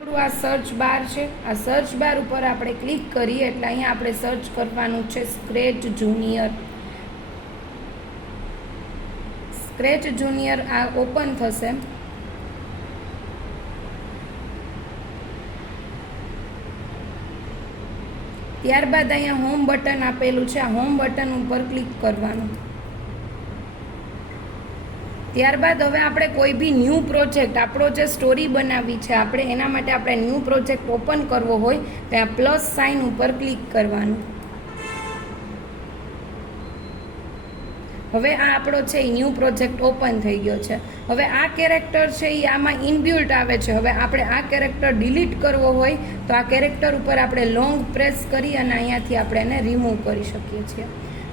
આપણું આ search bar છે. આ સર્ચ બાર ઉપર આપણે ક્લિક કરીએ એટલે અહીંયા આપણે સર્ચ કરવાનું છે સ્ક્રેચ જુનિયર. સ્ક્રેચ જુનિયર આ ઓપન થશે. ત્યારબાદ અહીંયા હોમ બટન આપેલું છે. આ હોમ બટન ઉપર ક્લિક કરવાનું. ત્યારબાદ હવે આપણે કોઈ બી ન્યૂ પ્રોજેક્ટ, આપણો જે સ્ટોરી બનાવી છે આપણે એના માટે આપણે ન્યૂ પ્રોજેક્ટ ઓપન કરવો હોય ત્યાં પ્લસ સાઇન ઉપર ક્લિક કરવાનું. હવે આ આપણો છે એ ન્યૂ પ્રોજેક્ટ ઓપન થઈ ગયો છે. હવે આ કેરેક્ટર છે એ આમાં ઇનબિલ્ટ આવે છે. હવે આપણે આ કેરેક્ટર ડિલીટ કરવો હોય તો આ કેરેક્ટર ઉપર આપણે લોંગ પ્રેસ કરી અને અહીંયાથી આપણે એને રિમૂવ કરી શકીએ છીએ.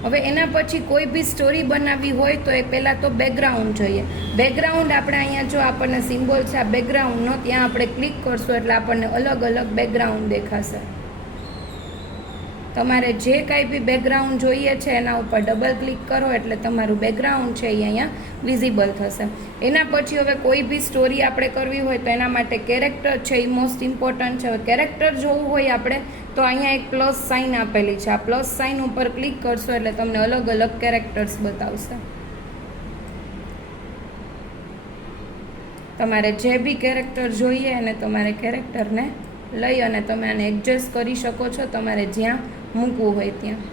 હવે એના પછી કોઈ બી સ્ટોરી બનાવવી હોય તો એ પહેલાં તો બેકગ્રાઉન્ડ જોઈએ. બેકગ્રાઉન્ડ આપણે અહીંયા જો આપણને સિમ્બોલ છે આ બેકગ્રાઉન્ડનો, ત્યાં આપણે ક્લિક કરશું એટલે આપણને અલગ અલગ બેકગ્રાઉન્ડ દેખાશે. તમારે જે કાંઈ બી બેકગ્રાઉન્ડ જોઈએ છે એના ઉપર ડબલ ક્લિક કરો એટલે તમારું બેકગ્રાઉન્ડ છે એ અહીંયા વિઝિબલ થશે. એના પછી હવે કોઈ બી સ્ટોરી આપણે કરવી હોય તો એના માટે કેરેક્ટર છે એ મોસ્ટ ઇમ્પોર્ટન્ટ છે. હવે કેરેક્ટર જોવું હોય આપણે તો અહીંયા એક પ્લસ સાઇન આપેલી છે. આ પ્લસ સાઇન ઉપર ક્લિક કરશો એટલે તમને અલગ અલગ કેરેક્ટર્સ બતાવશે. તમારે જે બી કેરેક્ટર જોઈએ અને તમારે કેરેક્ટરને લઈ અને તમે આને એડજસ્ટ કરી શકો છો તમારે જ્યાં મૂકવું હોય ત્યાં.